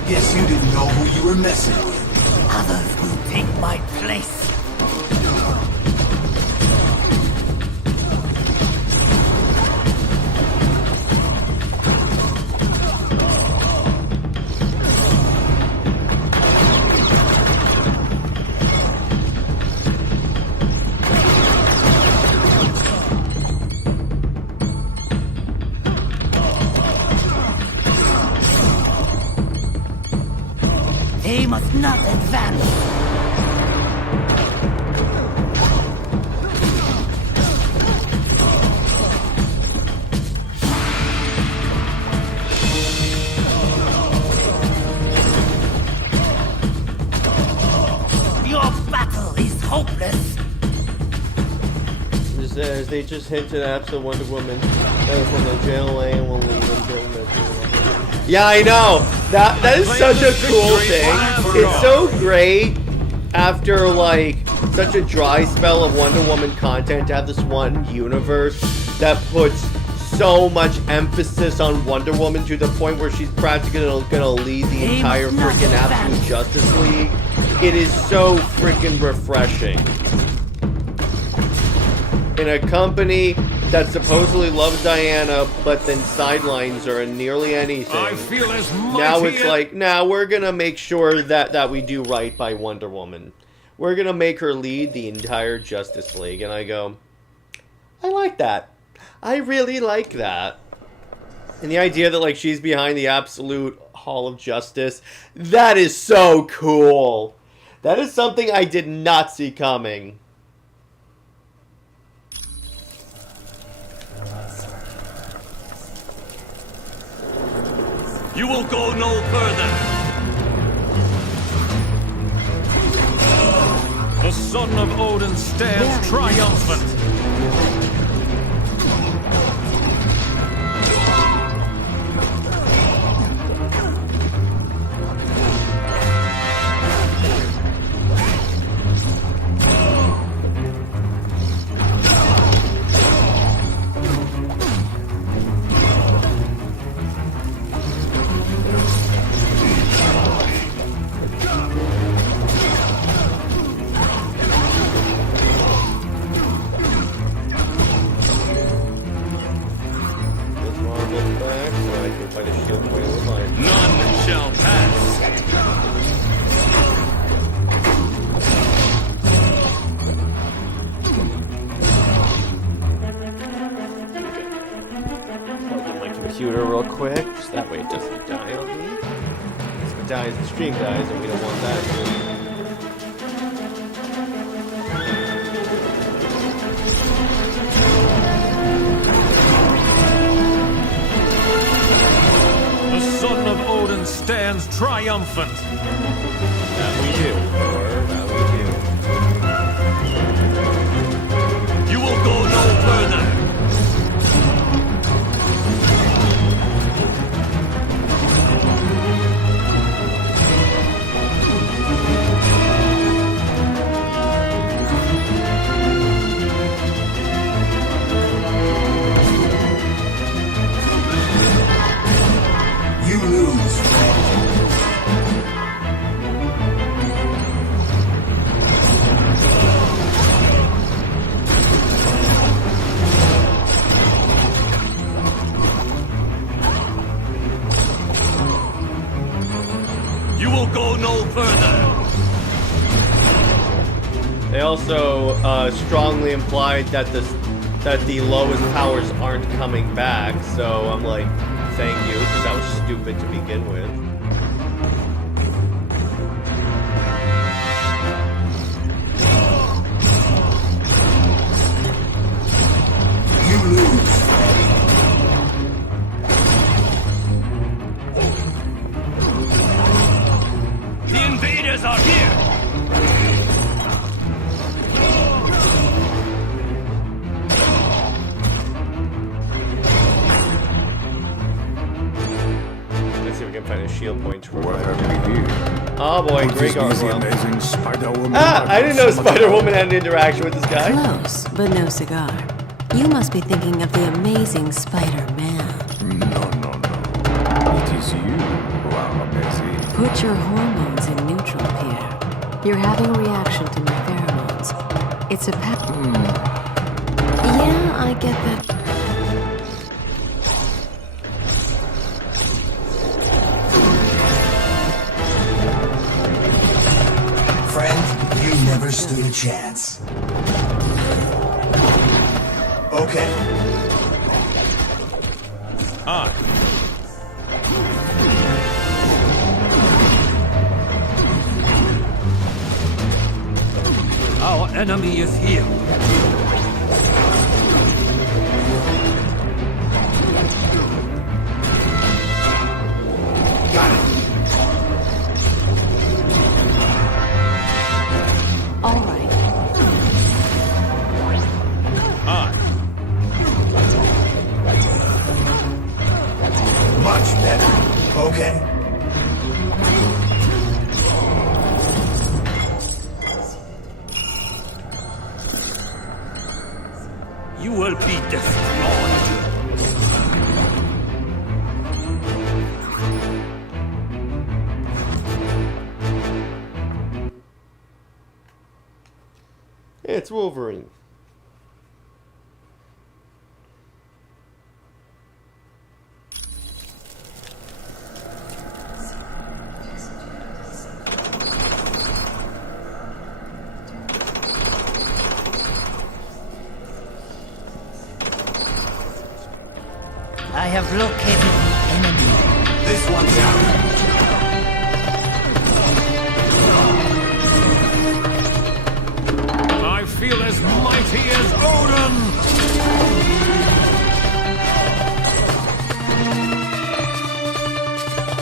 Guess you didn't know who you were messing with. Others will take my place. They must not advance. Your battle is hopeless. As they just hinted at the Wonder Woman from the jail lane will leave until yeah, I know. That is such a cool thing. It's so great after like such a dry spell of Wonder Woman content to have this one universe that puts so much emphasis on Wonder Woman to the point where she's practically gonna lead the entire freaking Absolute Justice League. It is so freaking refreshing. In a company that supposedly loves Diana, but then sidelines her in nearly anything. I feel as mighty now it's like, now we're gonna make sure that we do right by Wonder Woman. We're gonna make her lead the entire Justice League, and I go, I like that. I really like that. And the idea that like she's behind the Absolute Hall of Justice, that is so cool. That is something I did not see coming. You will go no further. The son of Odin stands triumphant. None shall pass. My computer real quick, just that way it doesn't die on me. If it dies, the stream dies, and we don't want that. The son of Odin stands triumphant. That we do, or that we do. You will go no further. You lose, friend. You will go no further. They also strongly implied that the lowest powers aren't coming back, so I'm like, thank you, because that was stupid to begin with. You lose, friend. The invaders are here! Let's see if we can find a shield point. What have we here? Oh boy, Could great this be the gargoyle. amazing Spider-Woman? Ah, I didn't know Spider-Woman had an interaction with this guy. Close, but no cigar. You must be thinking of the amazing Spider-Man. No. It is you who are amazing. Put your hormones in neutral, Pierre. You're having a reaction to my pheromones. It's a Yeah, I get that. Friend, you never stood a chance. Okay. Our enemy is here. Got it. All right. Much better. Okay. You will be destroyed. It's Wolverine. I have located the enemy. This one's out. I feel as mighty as Odin! 'Tis I, the son of Odin, stands triumphant.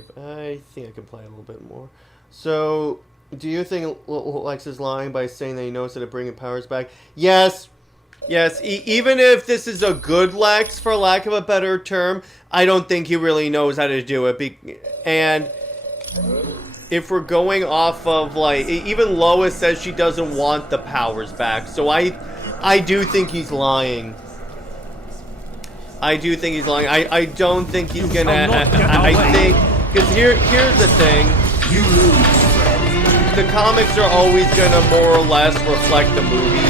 5. I think I can play a little bit more. So, do you think Lex is lying by saying that he knows how to bring powers back? Yes. Yes, even if this is a good Lex, for lack of a better term, I don't think he really knows how to do it. And if we're going off of, like, even Lois says she doesn't want the powers back. So I do think he's lying. I do think he's lying. I don't think he's gonna... I think... Because here's the thing. You lose. The comics are always gonna more or less reflect the movies.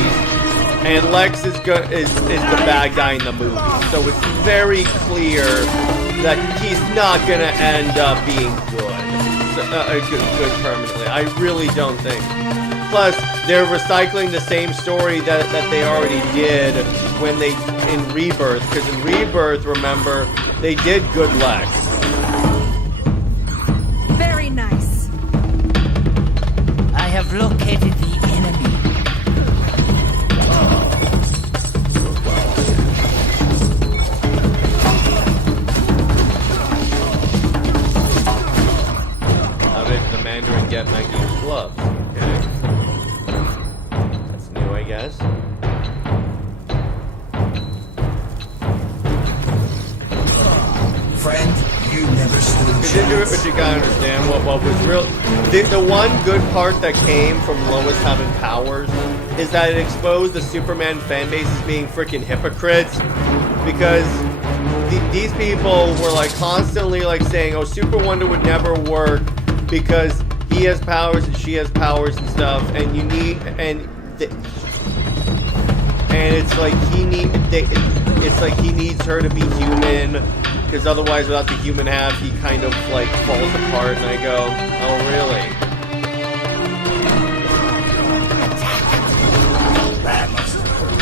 And Lex is the bad guy in the movie. So it's very clear that he's not gonna end up being good permanently. I really don't think. Plus, they're recycling the same story that they already did when they in Rebirth. Because in Rebirth, remember, they did good Lex. Very nice. I have located the enemy. How did the Mandarin get Maggie's gloves? Okay. That's new, I guess. Friend, you never stood a chance. But you gotta understand what was real. The one good part that came from Lois having powers is that it exposed the Superman fan base as being freaking hypocrites, because these people were like constantly like saying, "Oh, Super Wonder would never work because he has powers and she has powers and stuff," and you need and it's like it's like he needs her to be human. Because otherwise, without the human half, he kind of, like, falls apart, and I go, oh, really? That must have hurt.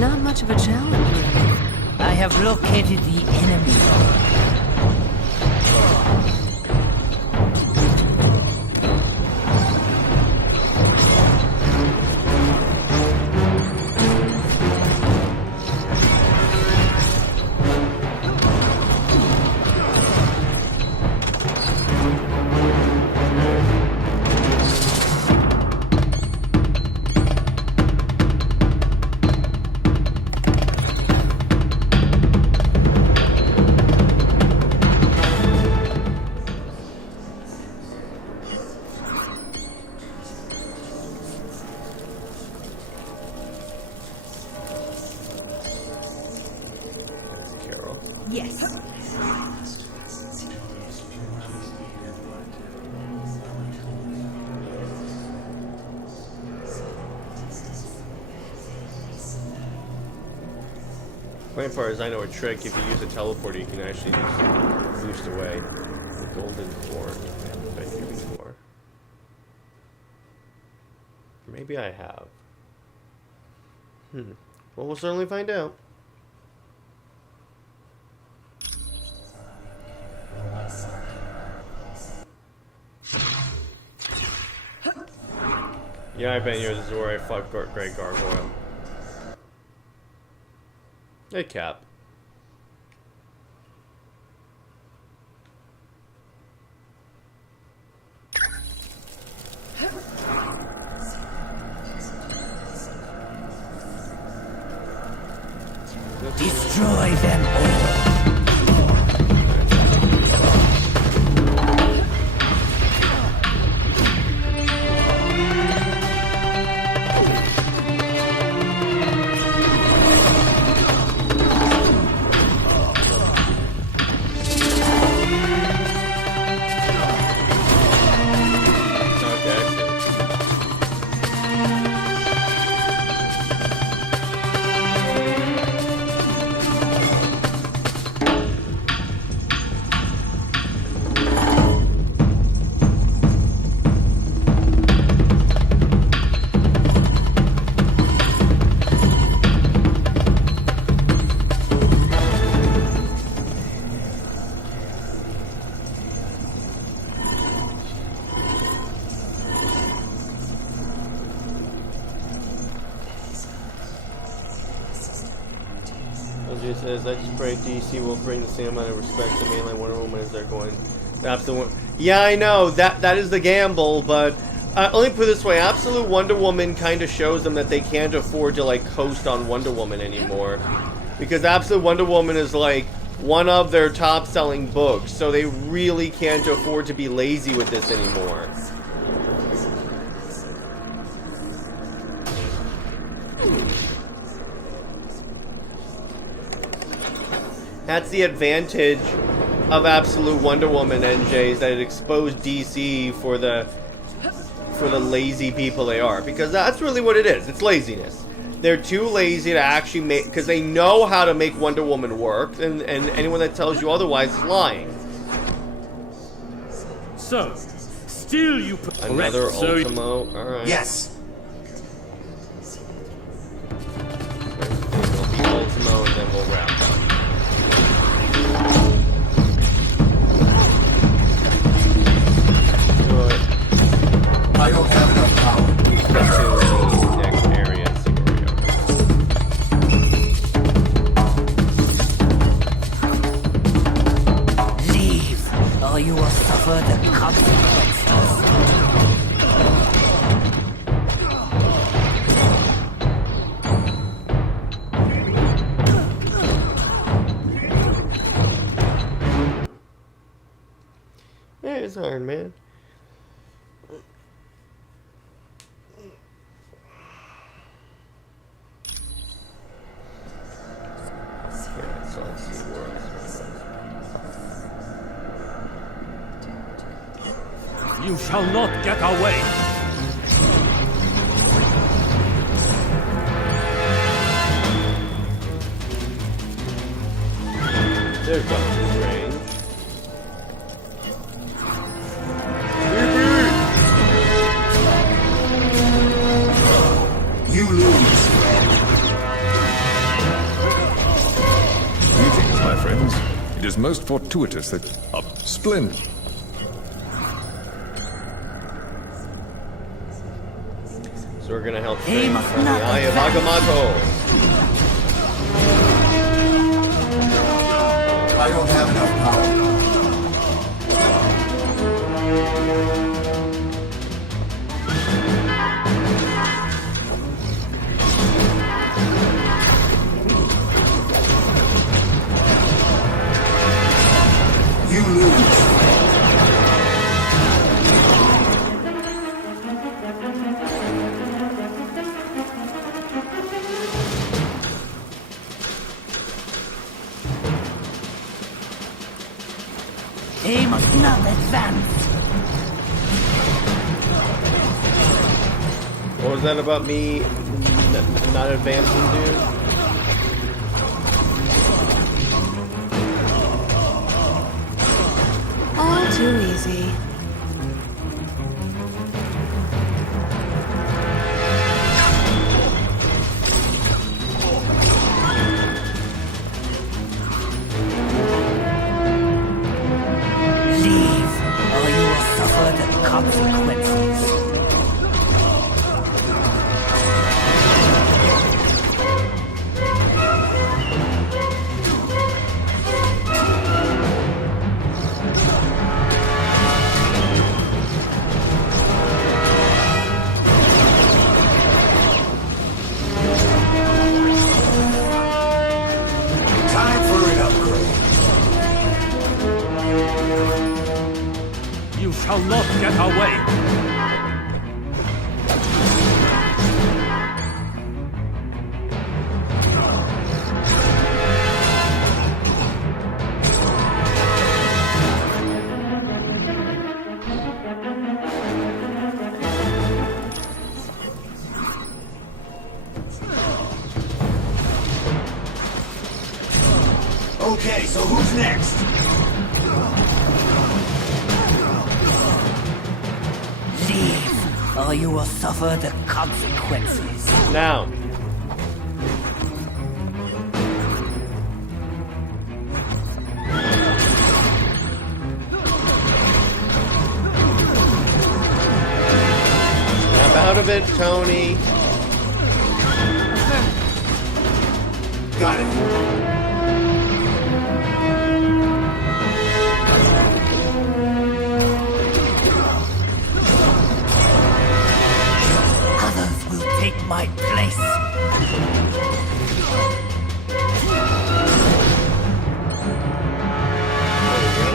Not much of a challenge, really. I have located the enemy. Yes. Funny part is I know a trick. If you use a teleporter, you can actually just boost away the golden core. I haven't been here before. Maybe I have. Well, we'll certainly find out. Yeah, I've been here. This is where I fucked Great Gargoyle. Hey, Cap. Destroy them all. MJ says, I just pray DC will bring the same amount of respect to mainline Wonder Woman as they're going. Absolute. Yeah, I know that is the gamble, but let me put it this way: Absolute Wonder Woman kind of shows them that they can't afford to like coast on Wonder Woman anymore, because Absolute Wonder Woman is like one of their top-selling books, so they really can't afford to be lazy with this anymore. That's the advantage of Absolute Wonder Woman, NJ, is that it exposed DC for the lazy people they are, because that's really what it is. It's laziness. They're too lazy to actually make, because they know how to make Wonder Woman work, and anyone that tells you otherwise is lying. So, still you put another Ultimo. All right. Yes. Ultimo, and then we'll wrap up. I don't have enough power. We get to the next area and see where we go. Leave, or you will suffer the consequences. There's Iron Man. You shall not get away! There's Doctor Strange. You lose. Greetings, my friends. It is most fortuitous that... Splendid. So we're gonna help Strange from the Eye of Agamotto. I don't have enough power. You lose. They must not advance. What was that about me not advancing, dude? All too easy. Leave, or you will suffer the consequences. Time for an upgrade. You shall not get away! Okay, so who's next? Leave, or you will suffer the consequences. Now. Snap out of it, Tony. Got it. my place.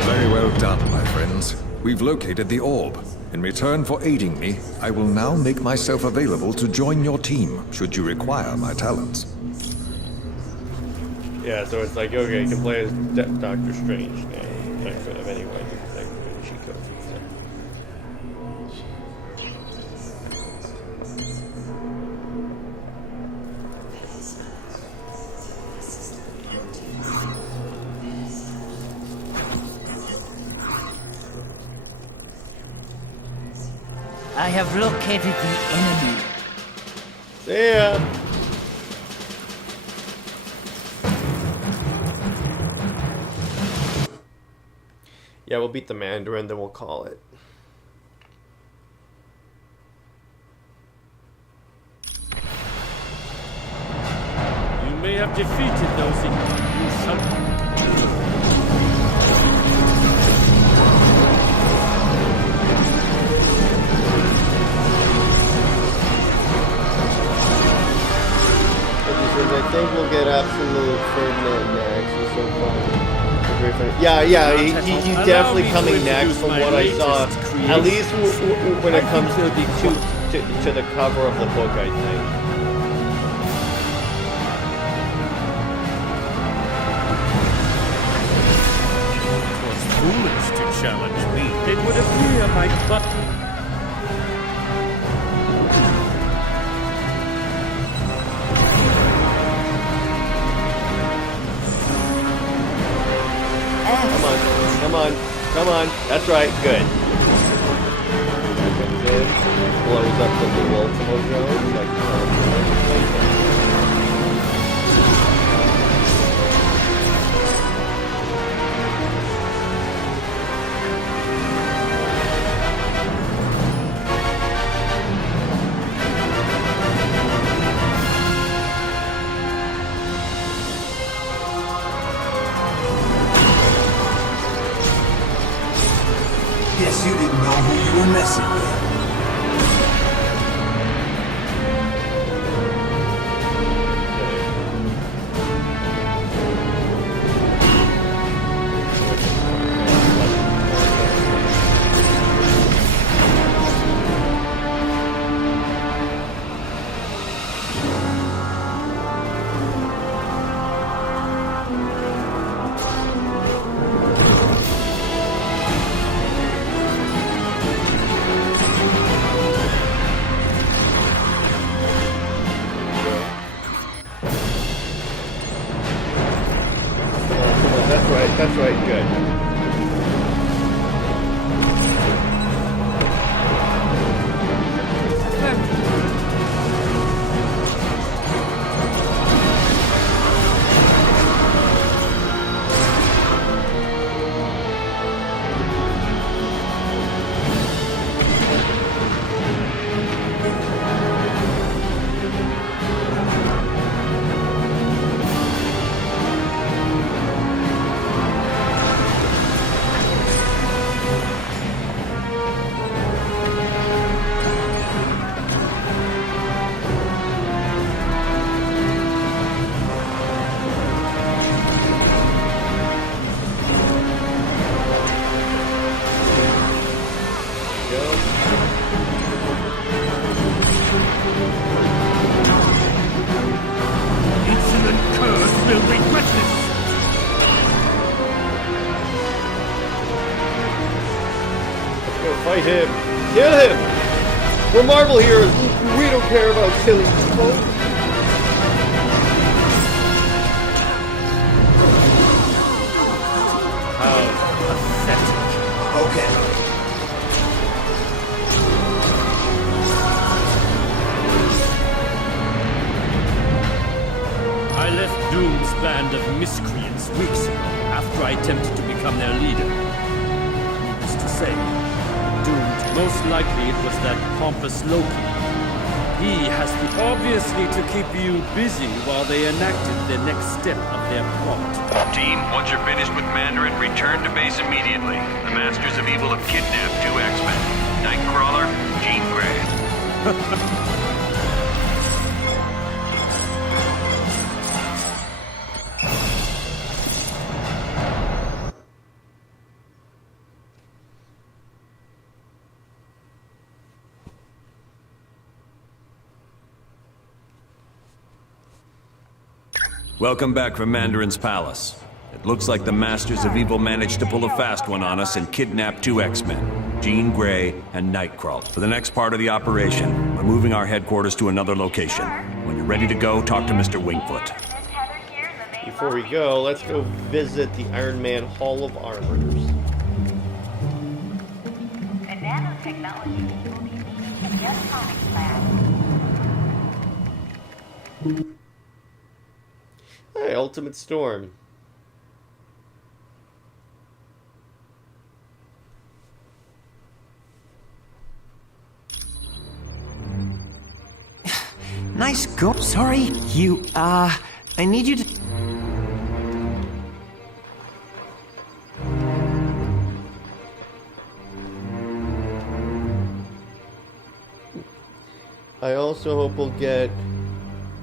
Very well done, my friends. We've located the orb. In return for aiding me, I will now make myself available to join your team, should you require my talents. Yeah, so it's like, okay, you can play as Doctor Strange now. Instead of anyone, like, she codes and stuff. I have located the enemy. See ya! Yeah, we'll beat the Mandarin, then we'll call it. You may have defeated those in you shall. I think we'll get absolute Ferdinand next. He's so fun. Yeah, he's definitely coming next from what I saw. At least when it comes to the cover of the book, I think. It was foolish to challenge me. It would appear my button. Come on. That's right. Good. Comes in, blows up the new Ultimo drones. Like, Guess you didn't know who you were messing with. That's right, good. Fight him! Kill him! We're Marvel heroes! We don't care about killing people! How pathetic. Okay. I left Doom's band of miscreants weeks ago after I attempted to become their leader. Needless to say, doomed. Most likely it was that pompous Loki. He has obviously to keep you busy while they enacted the next step of their plot. Team, once you're finished with Mandarin, return to base immediately. The Masters of Evil have kidnapped 2 X-Men. Nightcrawler, Jean Grey. Welcome back from Mandarin's palace. It looks like the Masters of Evil managed to pull a fast one on us and kidnap 2 X-Men, Jean Grey and Nightcrawler. For the next part of the operation, we're moving our headquarters to another location. When you're ready to go, talk to Mr. Wingfoot. Before we go, let's go visit the Iron Man Hall of Armors. The nanotechnology will be meeting in the atomic lab. Hey, Ultimate Storm. Nice go. Sorry, you, I need you to... I also hope we'll get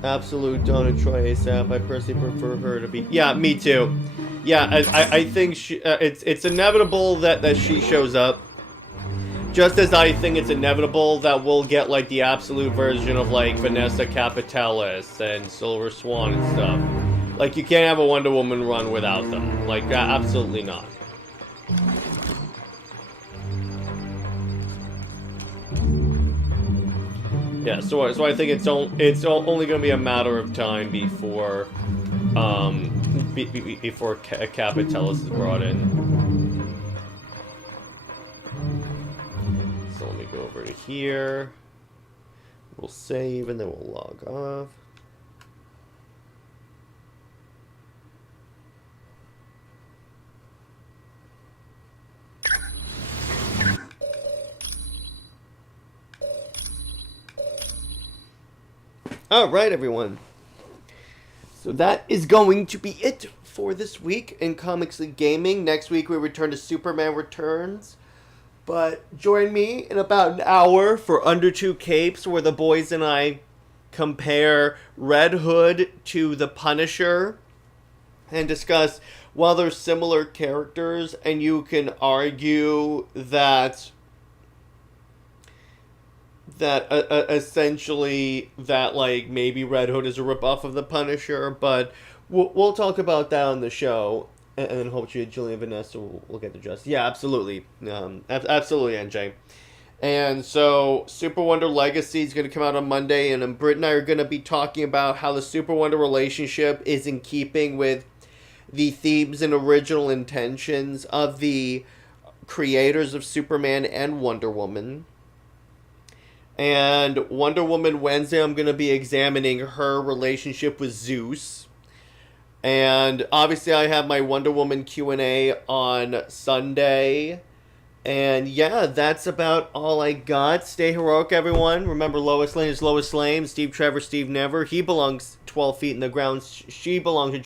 Absolute Donna Troy ASAP. I personally prefer her to be... Yeah, me too. Yeah, I think it's inevitable that she shows up. Just as I think it's inevitable that we'll get, like, the Absolute version of, like, Vanessa Capitalis and Silver Swan and stuff. Like, you can't have a Wonder Woman run without them. Like, absolutely not. Yeah, so I think it's only going to be a matter of time before, before Capitalis is brought in. So let me go over to here. We'll save and then we'll log off. Alright, everyone. So that is going to be it for this week in Comics and Gaming. Next week we return to Superman Returns. But join me in about an hour for Under Two Capes, where the boys and I compare Red Hood to the Punisher and discuss, while they're similar characters, and you can argue that essentially that, like, maybe Red Hood is a ripoff of the Punisher, but we'll talk about that on the show. And then hopefully Julie and Vanessa will get the justice. Yeah, absolutely. Absolutely, NJ. And so, Super Wonder Legacy is going to come out on Monday, and Britt and I are going to be talking about how the Super Wonder relationship is in keeping with the themes and original intentions of the creators of Superman and Wonder Woman. And Wonder Woman Wednesday, I'm going to be examining her relationship with Zeus. And obviously I have my Wonder Woman Q&A on Sunday. And yeah, that's about all I got. Stay heroic, everyone. Remember, Lois Lane is Lois Lane. Steve Trevor, Steve Never. He belongs 12 feet in the ground. She belongs to